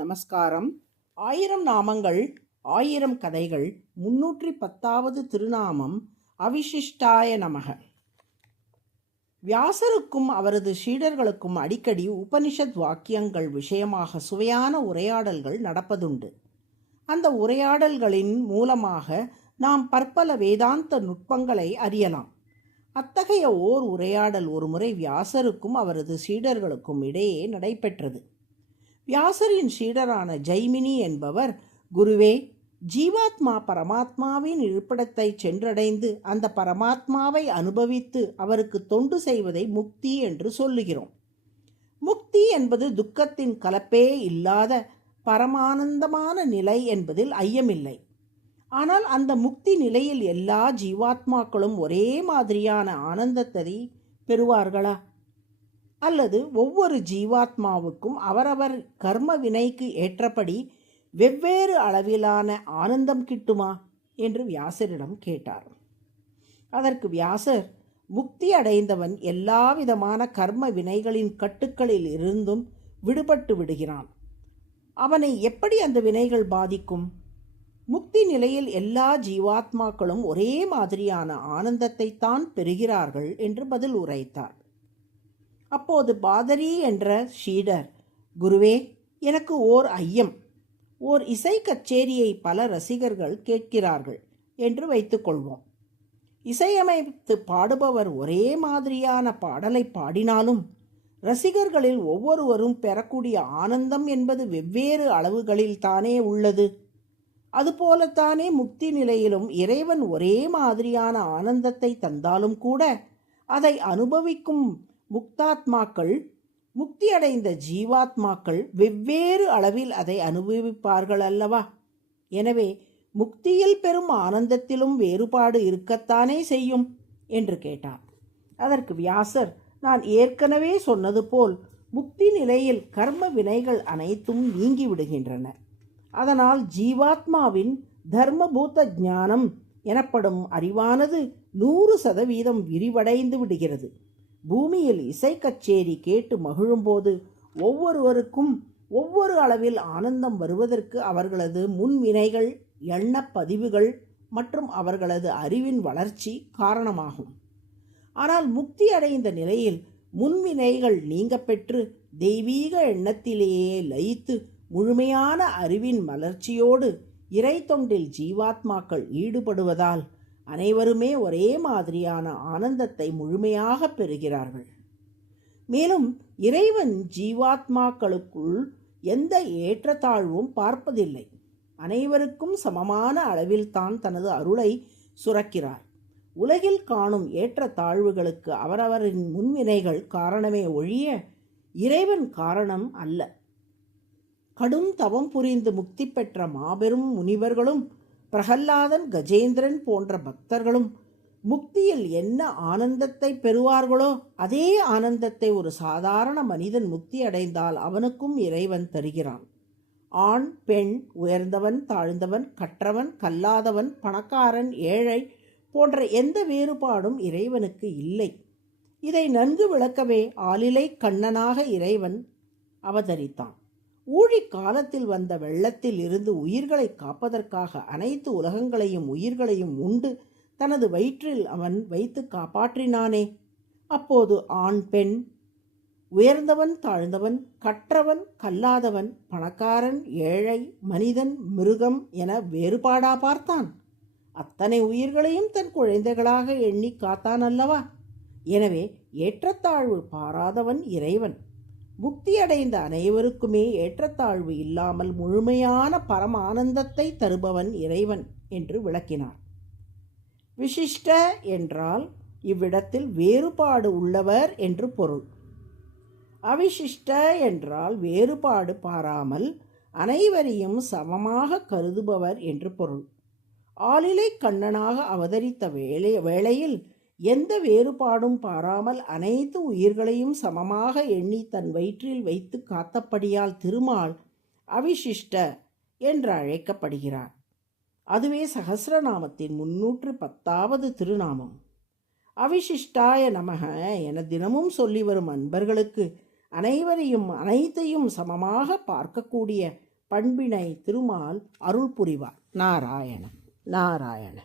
நமஸ்காரம். 1000 நாமங்கள் 1000 கதைகள் 310வது திருநாமம் அவிசிஷ்டாய நமக. வியாசருக்கும் அவரது சீடர்களுக்கும் அடிக்கடி உபனிஷத் வாக்கியங்கள் விஷயமாக சுவையான உரையாடல்கள் நடப்பதுண்டு. அந்த உரையாடல்களின் மூலமாக நாம் பற்பல வேதாந்த நுட்பங்களை அறியலாம். அத்தகைய ஓர் உரையாடல் ஒருமுறை வியாசருக்கும் அவரது சீடர்களுக்கும் இடையே நடைபெற்றது. வியாசரின் சீடரான ஜெய்மினி என்பவர், குருவே, ஜீவாத்மா பரமாத்மாவின் இருப்பிடத்தை சென்றடைந்து அந்த பரமாத்மாவை அனுபவித்து அவருக்கு தொண்டு செய்வதை முக்தி என்று சொல்லுகிறோம். முக்தி என்பது துக்கத்தின் கலப்பே இல்லாத பரமானந்தமான நிலை என்பதில் ஐயமில்லை. ஆனால் அந்த முக்தி நிலையில் எல்லா ஜீவாத்மாக்களும் ஒரே மாதிரியான ஆனந்தத்தை பெறுவார்களா? அல்லது ஒவ்வொரு ஜீவாத்மாவுக்கும் அவரவர் கர்ம வினைக்கு ஏற்றபடி வெவ்வேறு அளவிலான ஆனந்தம் கிட்டுமா என்று வியாசரிடம் கேட்டார். அதற்கு வியாசர், முக்தி அடைந்தவன் எல்லா விதமான கர்ம வினைகளின் கட்டுக்களில் இருந்தும் விடுபட்டு விடுகிறான். அவனை எப்படி அந்த வினைகள் பாதிக்கும்? முக்தி நிலையில் எல்லா ஜீவாத்மாக்களும் ஒரே மாதிரியான ஆனந்தத்தை தான் பெறுகிறார்கள் என்று பதில் உரைத்தார். அப்போது பாதரி என்ற சீடர், குருவே, எனக்கு ஓர் ஐயம். ஓர் இசை கச்சேரியை பல ரசிகர்கள் கேட்கிறார்கள் என்று வைத்துக்கொள்வோம். இசையமைத்து பாடுபவர் ஒரே மாதிரியான பாடலை பாடினாலும் ரசிகர்களில் ஒவ்வொருவரும் பெறக்கூடிய ஆனந்தம் என்பது வெவ்வேறு அளவுகளில் தானே உள்ளது. அதுபோலத்தானே முக்தி நிலையிலும் இறைவன் ஒரே மாதிரியான ஆனந்தத்தை தந்தாலும் கூட அதை அனுபவிக்கும் முக்தாத்மாக்கள், முக்தியடைந்த ஜீவாத்மாக்கள் வெவ்வேறு அளவில் அதை அனுபவிப்பார்கள் அல்லவா? எனவே முக்தியில் பெறும் ஆனந்தத்திலும் வேறுபாடு இருக்கத்தானே செய்யும் என்று கேட்டார். அதற்கு வியாசர், நான் ஏற்கனவே சொன்னது போல் முக்தி நிலையில் கர்ம வினைகள் அனைத்தும் நீங்கிவிடுகின்றன. அதனால் ஜீவாத்மாவின் தர்மபூத ஞானம் எனப்படும் அறிவானது 100% விரிவடைந்து விடுகிறது. பூமியில் இசை கச்சேரி கேட்டு மகிழும்போது ஒவ்வொருவருக்கும் ஒவ்வொரு அளவில் ஆனந்தம் வருவதற்கு அவர்களது முன்வினைகள், எண்ணப்பதிவுகள் மற்றும் அவர்களது அறிவின் வளர்ச்சி காரணமாகும். ஆனால் முக்தி அடைந்த நிலையில் முன்வினைகள் நீங்க பெற்று தெய்வீக எண்ணத்திலேயே லயித்து முழுமையான அறிவின் மலர்ச்சியோடு இறை தொண்டில் ஜீவாத்மாக்கள் ஈடுபடுவதால் அனைவருமே ஒரே மாதிரியான ஆனந்தத்தை முழுமையாக பெறுகிறார்கள். மேலும் இறைவன் ஜீவாத்மாக்களுக்குள் எந்த ஏற்றத்தாழ்வும் பார்ப்பதில்லை. அனைவருக்கும் சமமான அளவில் தான் தனது அருளை சுரக்கிறார். உலகில் காணும் ஏற்றத்தாழ்வுகளுக்கு அவரவரின் முன்வினைகள் காரணமே ஒழிய இறைவன் காரணம் அல்ல. கடும் தவம் புரிந்து முக்தி பெற்ற மாபெரும் முனிவர்களும் பிரகல்லாதன், கஜேந்திரன் போன்ற பக்தர்களும் முக்தியில் என்ன ஆனந்தத்தை பெறுவார்களோ அதே ஆனந்தத்தை ஒரு சாதாரண மனிதன் முக்தி அடைந்தால் அவனுக்கும் இறைவன் தருகிறான். ஆண், பெண், உயர்ந்தவன், தாழ்ந்தவன், கற்றவன், கல்லாதவன், பணக்காரன், ஏழை போன்ற எந்த வேறுபாடும் இறைவனுக்கு இல்லை. இதை நன்கு விளக்கவே ஆலிலை கண்ணனாக இறைவன் அவதரித்தான். ஊழி காலத்தில் வந்த வெள்ளத்தில் இருந்து உயிர்களை காப்பதற்காக அனைத்து உலகங்களையும் உயிர்களையும் உண்டு தனது வயிற்றில் அவன் வைத்து காப்பாற்றினானே. அப்போது ஆண், பெண், உயர்ந்தவன், தாழ்ந்தவன், கற்றவன், கல்லாதவன், பணக்காரன், ஏழை, மனிதன், மிருகம் என வேறுபாடா பார்த்தான்? அத்தனை உயிர்களையும் தன் குழந்தைகளாக எண்ணி காத்தான் அல்லவா? எனவே ஏற்றத்தாழ்வு பாராதவன் இறைவன். முக்தியடைந்த அனைவருக்குமே ஏற்றத்தாழ்வு இல்லாமல் முழுமையான பரமானந்தத்தை தருபவன் இறைவன் என்று விளக்கினார். விசிஷ்ட என்றால் இவ்விடத்தில் வேறுபாடு உள்ளவர் என்று பொருள். அவிசிஷ்ட என்றால் வேறுபாடு பாராமல் அனைவரையும் சமமாக கருதுபவர் என்று பொருள். ஆலிலை கண்ணனாக அவதரித்த வேளையில் எந்த வேறுபாடும் பாராமல் அனைத்து உயிர்களையும் சமமாக எண்ணி தன் வயிற்றில் வைத்து காத்தபடியால் திருமால் அவிசிஷ்ட என்று அழைக்கப்படுகிறார். அதுவே சகஸ்ரநாமத்தின் 310வது திருநாமம். அவிசிஷ்டாய நமக என தினமும் சொல்லி வரும் அன்பர்களுக்கு அனைவரையும் அனைத்தையும் சமமாக பார்க்கக்கூடிய பண்பினை திருமால் அருள் புரிவார். நாராயண நாராயண.